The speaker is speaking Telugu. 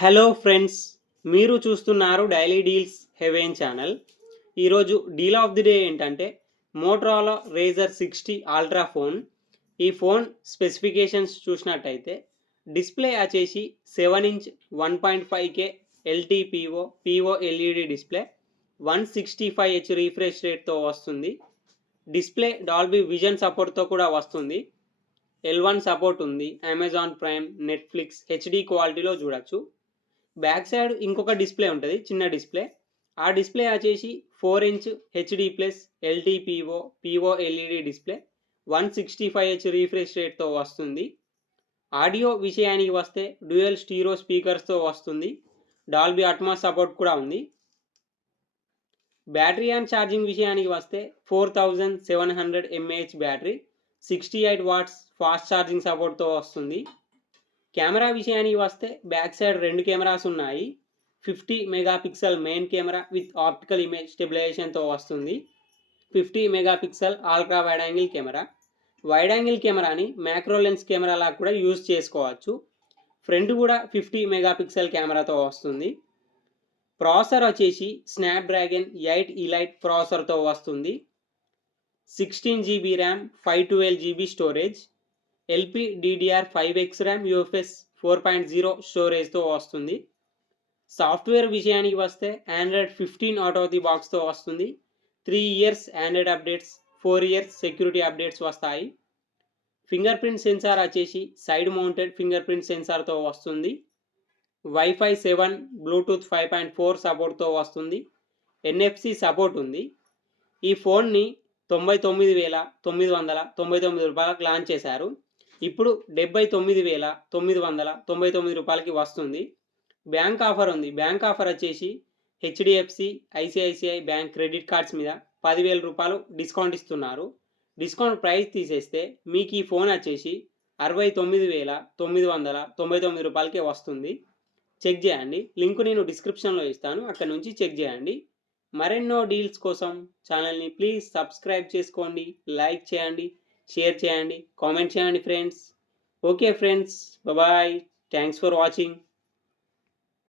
హలో ఫ్రెండ్స్, మీరు చూస్తున్నారు డైలీ డీల్స్ హెవెన్ ఛానల్. ఈరోజు డీల్ ఆఫ్ ది డే ఏంటంటే మోటరోలా రేజర్ 60 అల్ట్రా ఫోన్. ఈ ఫోన్ స్పెసిఫికేషన్స్ చూసినట్టయితే డిస్ప్లే వచ్చేసి 7 inch 1.5K LTPO LED display, 165Hz refresh రేట్తో వస్తుంది. డిస్ప్లే డాల్బీ విజన్ సపోర్ట్తో కూడా వస్తుంది. L1 సపోర్ట్ ఉంది. అమెజాన్ ప్రైమ్, నెట్ఫ్లిక్స్ హెచ్డి క్వాలిటీలో చూడొచ్చు. బ్యాక్ సైడ్ ఇంకొక డిస్ప్లే ఉంటుంది, చిన్న డిస్ప్లే. ఆ డిస్ప్లే వచ్చేసి 4 inch HD plus LTPO LED display, 165Hz refresh రేట్తో వస్తుంది. ఆడియో విషయానికి వస్తే డ్యూయల్ స్టీరో స్పీకర్స్తో వస్తుంది. డాల్బీ అట్మాస్ సపోర్ట్ కూడా ఉంది. బ్యాటరీ అండ్ ఛార్జింగ్ విషయానికి వస్తే 4700 mAh battery, 68 watts fast charging సపోర్ట్తో వస్తుంది. కెమెరా విషయానికి వస్తే బ్యాక్ సైడ్ 2 కెమెరాస్ ఉన్నాయి. 50 megapixel main camera with optical image స్టెబిలైజేషన్తో వస్తుంది. 50 megapixel ultra wide angle camera. Wide angle కెమెరాని మ్యాక్రో లెన్స్ కెమెరాలా కూడా యూజ్ చేసుకోవచ్చు. ఫ్రంట్ కూడా 50 మెగాపిక్సెల్ కెమెరాతో వస్తుంది. ప్రాసెసర్ వచ్చేసి స్నాప్డ్రాగన్ 8 ఎలైట్ ప్రాసెసర్తో వస్తుంది. 16GB RAM, 512GB storage, LPDDR5X RAM, UFS 4.0 స్టోరేజ్తో వస్తుంది. సాఫ్ట్వేర్ విషయానికి వస్తే ఆండ్రాయిడ్ 15 అవుట్ ఆఫ్ ది బాక్స్తో వస్తుంది. 3 years Android updates, 4 years security updates వస్తాయి. ఫింగర్ ప్రింట్ సెన్సార్ వచ్చేసి సైడ్ మౌంటెడ్ ఫింగర్ ప్రింట్ సెన్సార్తో వస్తుంది. వైఫై 7, బ్లూటూత్ 5.4 సపోర్ట్తో వస్తుంది. NFC సపోర్ట్ ఉంది. ఈ ఫోన్ని 99,999 రూపాయలకు లాంచ్ చేశారు. ఇప్పుడు 79,999 రూపాయలకి వస్తుంది. బ్యాంక్ ఆఫర్ ఉంది. బ్యాంక్ ఆఫర్ వచ్చేసి HDFC, ICICI bank credit cards మీద 10,000 రూపాయలు డిస్కౌంట్ ఇస్తున్నారు. డిస్కౌంట్ ప్రైస్ తీసేస్తే మీకు ఈ ఫోన్ వచ్చేసి 69,999 రూపాయలకే వస్తుంది. చెక్ చేయండి. లింక్ నేను డిస్క్రిప్షన్లో ఇస్తాను, అక్కడ నుంచి చెక్ చేయండి. మరెన్నో డీల్స్ కోసం ఛానల్ని ప్లీజ్ సబ్స్క్రైబ్ చేసుకోండి, లైక్ చేయండి, షేర్ చేయండి, కామెంట్ చేయండి friends. Okay friends, bye. Thanks for watching.